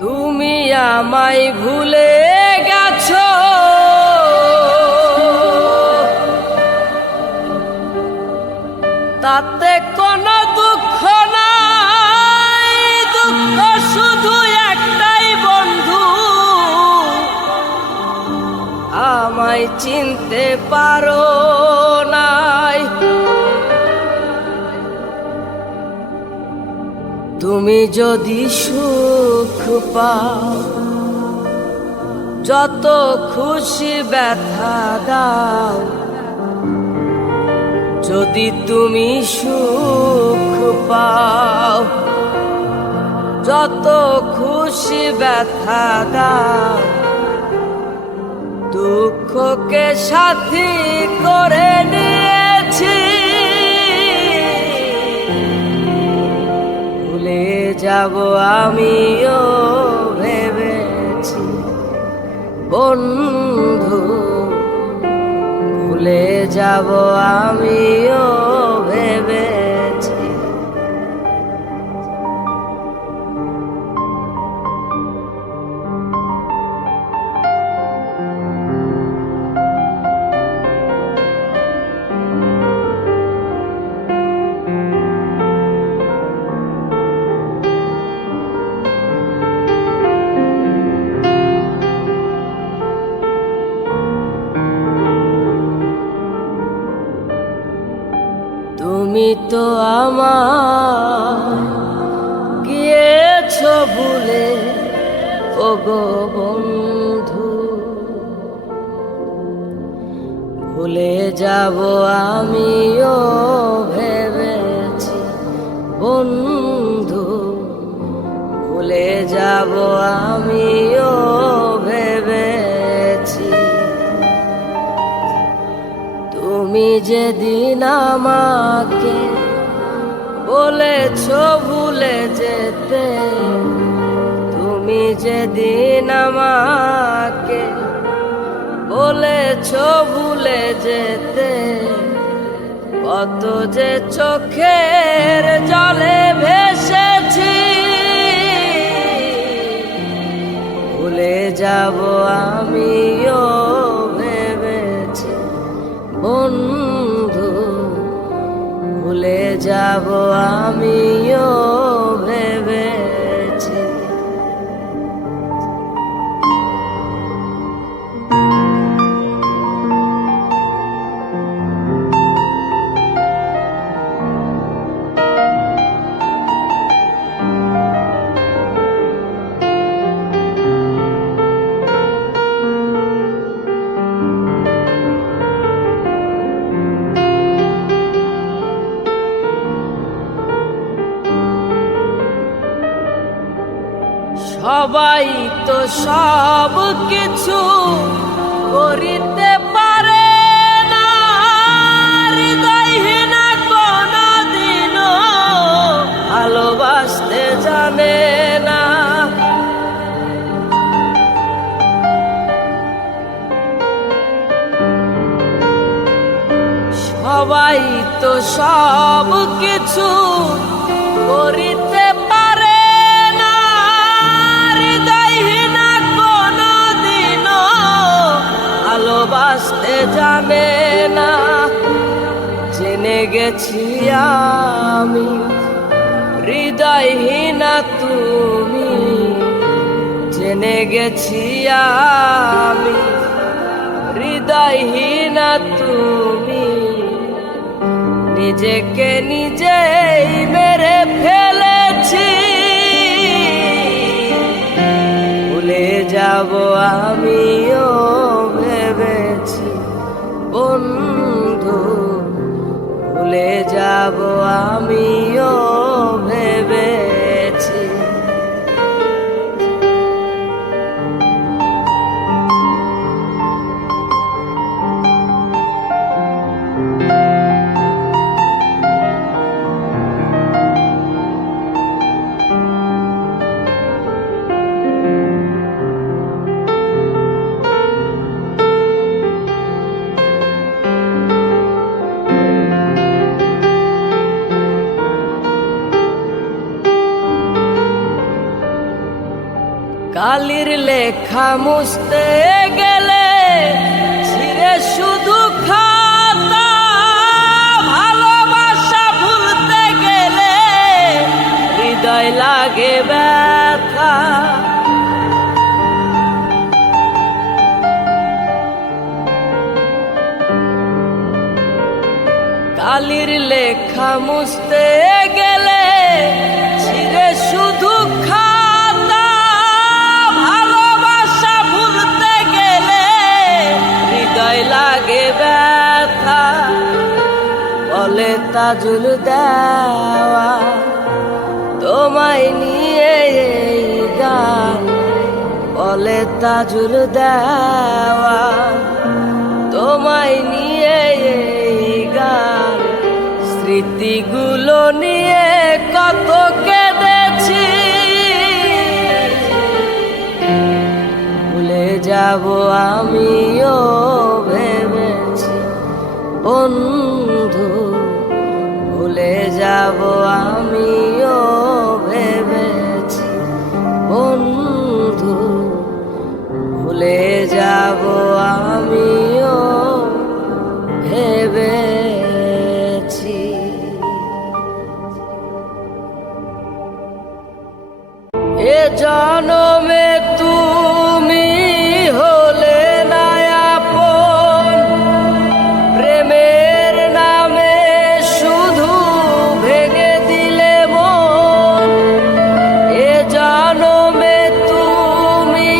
তুমি আমায় ভুলে গেছো, তাতে কোনো দুঃখ নাই। দুঃখ শুধু একটাই বন্ধু, আমায় চিনতে পারো নাই। তুমি যদি সুখ পাও, যত খুশি ব্যথা দাও। যদি তুমি সুখ পাও, যত খুশি ব্যথা দাও। দুঃখকে সাথী করে নিয়েছি, ভুলে যাব আমিও ভেবেছি বন্ধু। ভুলে যাব আমিও ভেবেছি। তুমি তো আমার গিয়েছো ভুলে, ওগো বন্ধু। ভুলে যাব আমিও ভেবেছি বন্ধু। ভুলে যাব আমিও ভেবেছি। তুমি যেদিন আমাকে বলেছো ভুলে যেতে, তুমি যেদিন আমাকে বলেছো ভুলে যেতে। কত যে চোখের জলে ভেসেছি, ভুলে যাব আমিও ভেবেছি বন্ধু। ভুলে যাব আমিও ভেবেছি। সবাই তো সব কিছু করিতে পারে না, হৃদয়হীনা কোনদিনও ভালোবাসতে জানে না। সবাই তো সব কিছু করিতে পারে না, হৃদয়হীনা কোনদিনও ভালোবাসতে জানে না। জেনে গেছি আমি হৃদয়হীনা তুমি, জেনে গেছি আমি হৃদয়হীনা তুমি। নিজেকে নিজেই মেরে ফেলেছি, ভুলে যাব আমিও ভেবেছি বন্ধু। ভুলে যাব আমিও ভেবেছি। কালির লেখা মুছতে গেলে ছিঁড়ে শুধু খাতা, ভালোবাসা ভুলতে গেলে হৃদয় লাগে ব্যথা। কালির লেখা মুছতে গেলে ছিঁড়ে শুধু খাতা, ভালোবাসা ভুলতে গেলে হৃদয় লাগে ব্যথা। বলে তাজুল দেওয়া তোমায় নিয়ে এই গান, বলে তাজুল দেওয়া তোমায় নিয়ে এই গান। স্মৃতিগুলো নিয়ে কত কেঁদেছি, ভুলে যাব আমিও ভেবেছি বন্ধু, ভুলে যাব আমিও ভেবেছি বন্ধু, ভুলে যাব আমিও ভেবেছি। এ জনমে তুমি হলে না আপন, প্রেমের নামে শুধু ভেঙে দিলে মন। এ জনমে তুমি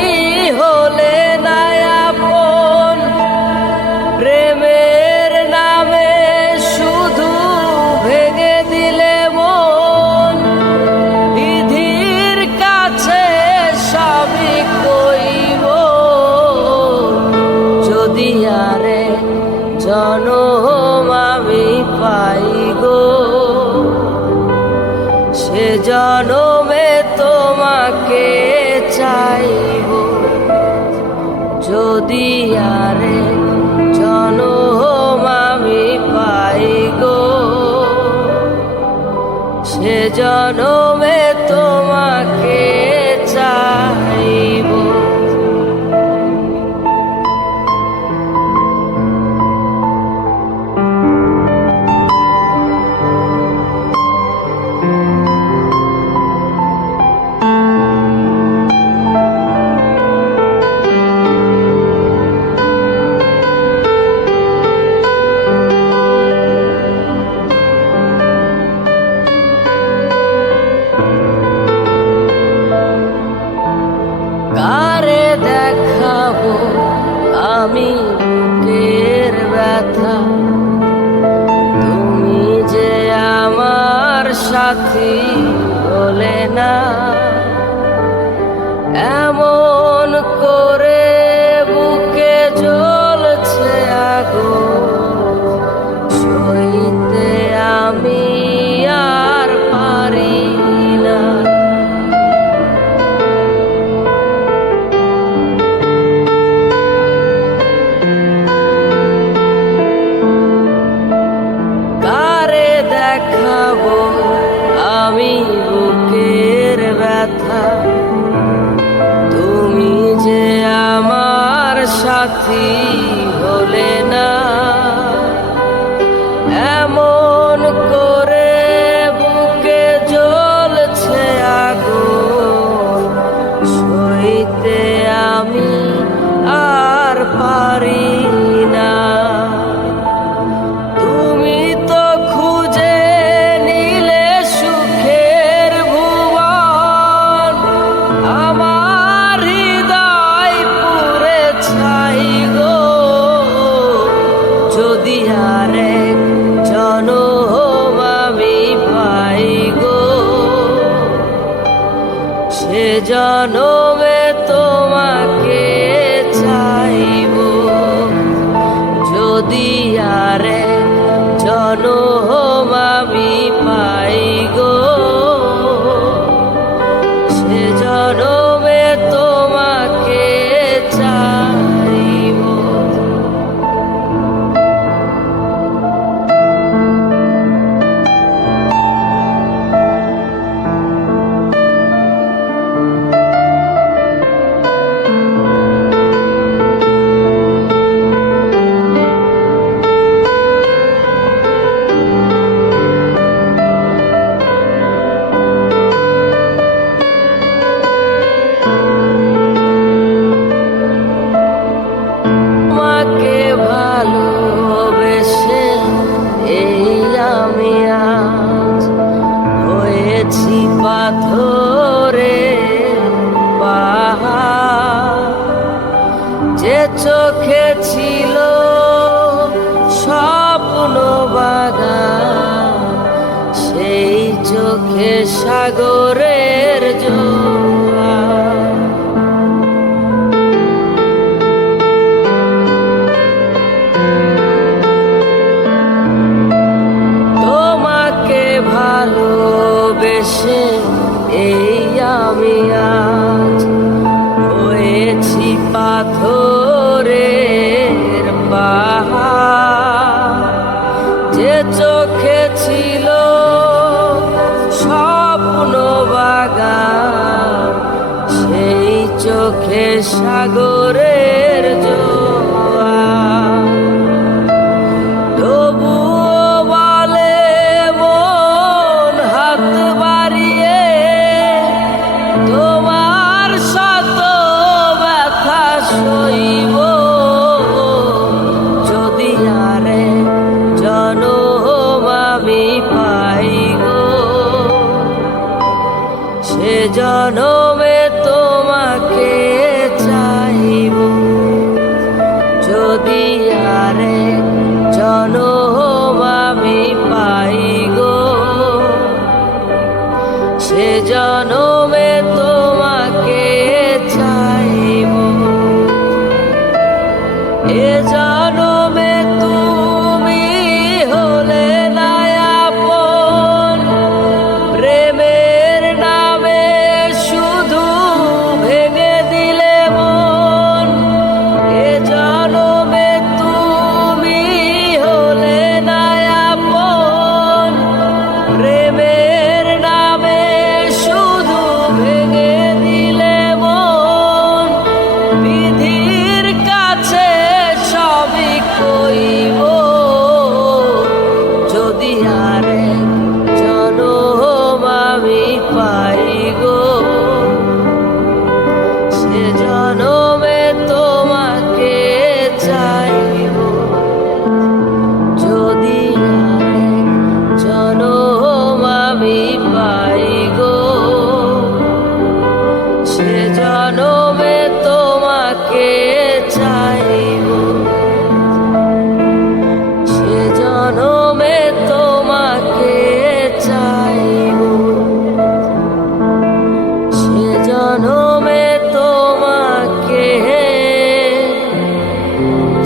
হলে না আপন, প্রেমের নামে শুধু ভেঙে দিলে মন। বিধির কাছে সবই কইব, যদি আরে জনম আমি পাই গো, সে জনমে তোমাকে চাইব। যদি আরে জনম আমি পাই গো, সে জনমে তোমাকে চাইব। কারে দেখাবো আমি বুকের ব্যথা, তুমি যে আমার সাথী বলে না। এমন করে বুকে জ্বলছে আগুন, সইতে আমি আর পারি না। কারে দেখাবো আমি বুকের ব্যথা, তুমি যে আমার সাথী হলে না। এমন করে বুকে জ্বলছে আগুন, সইতে আমি আর পারি না। তুমি তো খুঁজে নিলে সুখের ভুবন, আমার হৃদয় পুরে ছাই গো। যদি আরেক জনম আমি পাই গো, সে জনমে তোমাকে চাইব। যদি আরেক জনম আমি পাই গো, সে জনমে তোমাকে চাইব। চোখে ছিল স্বপ্ন বাগান, সেই চোখে সাগরের জোয়ার। তোমাকে ভালোবেসে এই আমি আজ হয়েছি পাথরের পাহাড়। যে চোখে ছিল স্বপ্ন বাগান, সেই চোখে সাগরের জোয়ার। তবুও বলে মন হাত বাড়িয়ে, তোমার শত ব্যথা সইব যদি আরে জনম আমি পাই গো। সে জনমে তোমাকে চাইব যদি আরে জনম আমি পাই গো। সে জনমে তোমাকে চাইব। এ জনমে তুমি হলে না আপন, প্রেমের নামে শুধু ভেঙে দিলে মন। এ জনমে তুমি হলে না আপন, প্রেমের নামে শুধু ভেঙে দিলে মন। বিধির কাছে সবই কইব যদি আরে জনম আমি পাই গো। সে জনমে তোমাকে চাইব যদি আরে জনম আমি পাই গো। সে জনমে তোমাকে চাইব, সে জনমে তোমাকে চাইব, সে জনমে তোমাকে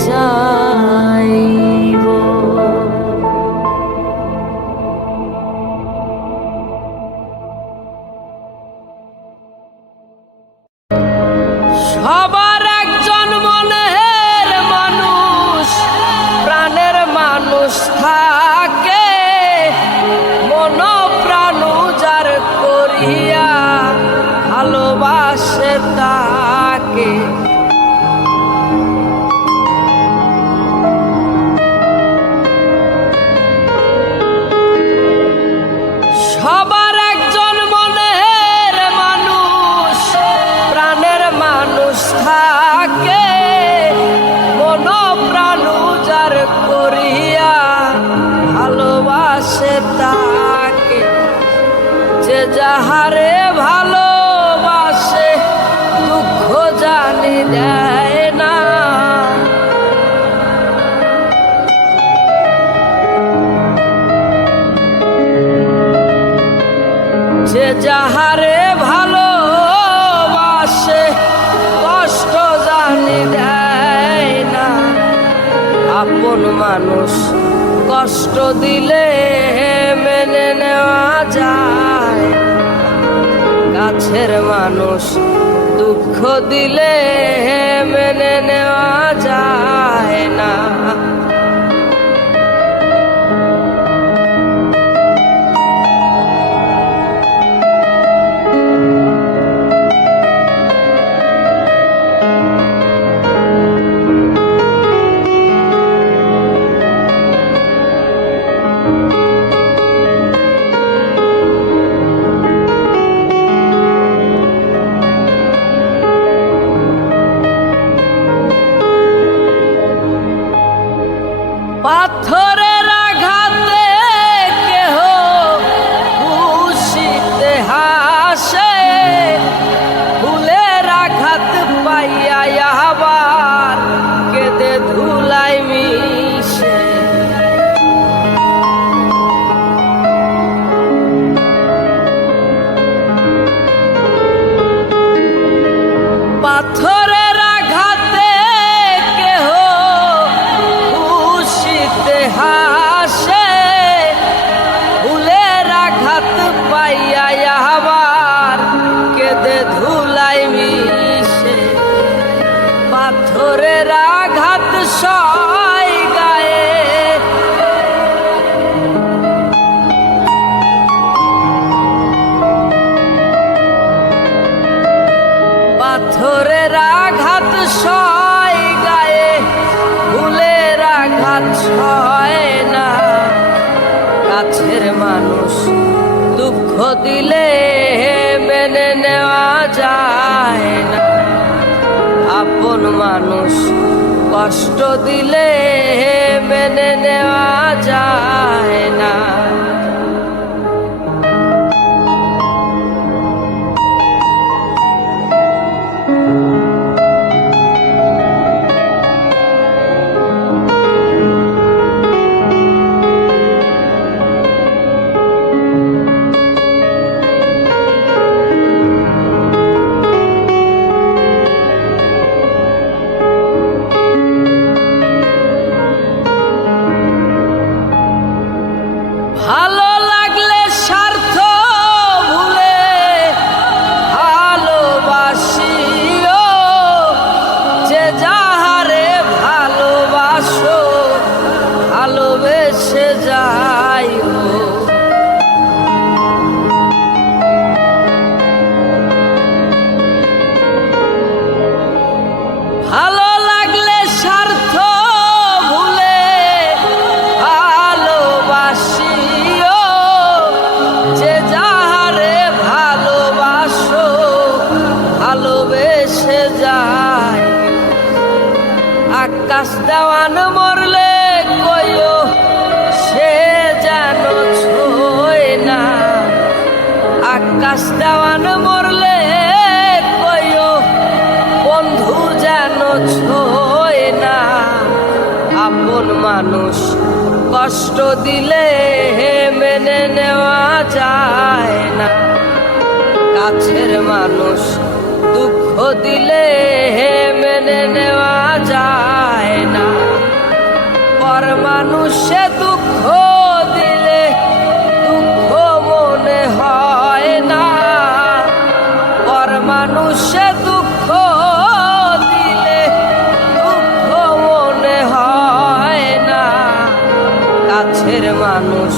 চাইব। সবার একজন মনের মানুষ, প্রাণের মানুষ থাকে, মন প্রাণ যার করিয়া ভালোবাসে তাকে। সবার একজন মনের মানুষ, প্রাণের মানুষ থাকে, মন প্রাণ যার করিয়া ভালোবাসে তাকে। যে যাহারে ভালোবাসে দুঃখ জানি দেয় না, যে যাহারে ভালোবাসে কষ্ট জানি দেয় না। আপন মানুষ কষ্ট দিলে মেনে নেওয়া যায়, কাছের মানুষ দুঃখ দিলে মেনে নেওয়া যায় না। পাথরের আঘাতে কেহ খুশিতে হাসে, ফুলের আঘাত পাইয়া আবার কেঁদে ধুলাই মিশে। পাথরের আঘাত সয় গায়ে, পাথরের আঘাত সয় গায়ে, ফুলের আঘাত সয় না। কাছের মানুষ দুঃখ দিলে মেনে নেওয়া যায় না, আপন মানুষ কষ্ট দিলে মেনে নেওয়া যায় না। ভালো লাগলে স্বার্থ ভুলে ভালোবাসিও, যে যাহারে ভালোবাসো ভালোবেসে যাইও। ভালো লাগলে স্বার্থ ভুলে ভালোবাসিও, যে যাহারে ভালোবাসো ভালোবেসে যায়। আকাশ দেওয়ান মরলে কইও সে যেন ছোয় না, আকাশ দেওয়ান মরলে কইও বন্ধু যেন ছোয় না। আপন মানুষ কষ্ট দিলে মেনে নেওয়া যায় না, কাছের মানুষ দুঃখ দিলে মেনে নেওয়া যায় না। পর মানুষে দুঃখ দিলে দুঃখ মনে হয় না, পর মানুষে দুঃখ দিলে দুঃখ মনে হয় না। কাছের মানুষ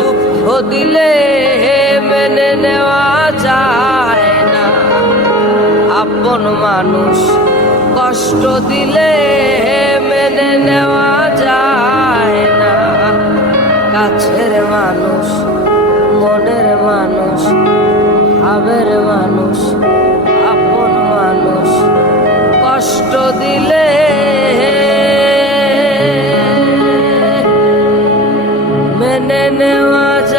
দুঃখ দিলে মেনে নেওয়া যায় না, আপন মানুষ কষ্ট দিলে মেনে নেওয়া যায় না। কাছের মানুষ মনের মানুষ ভাবের মানুষ আপন মানুষ কষ্ট দিলে মেনে নেওয়া যায়।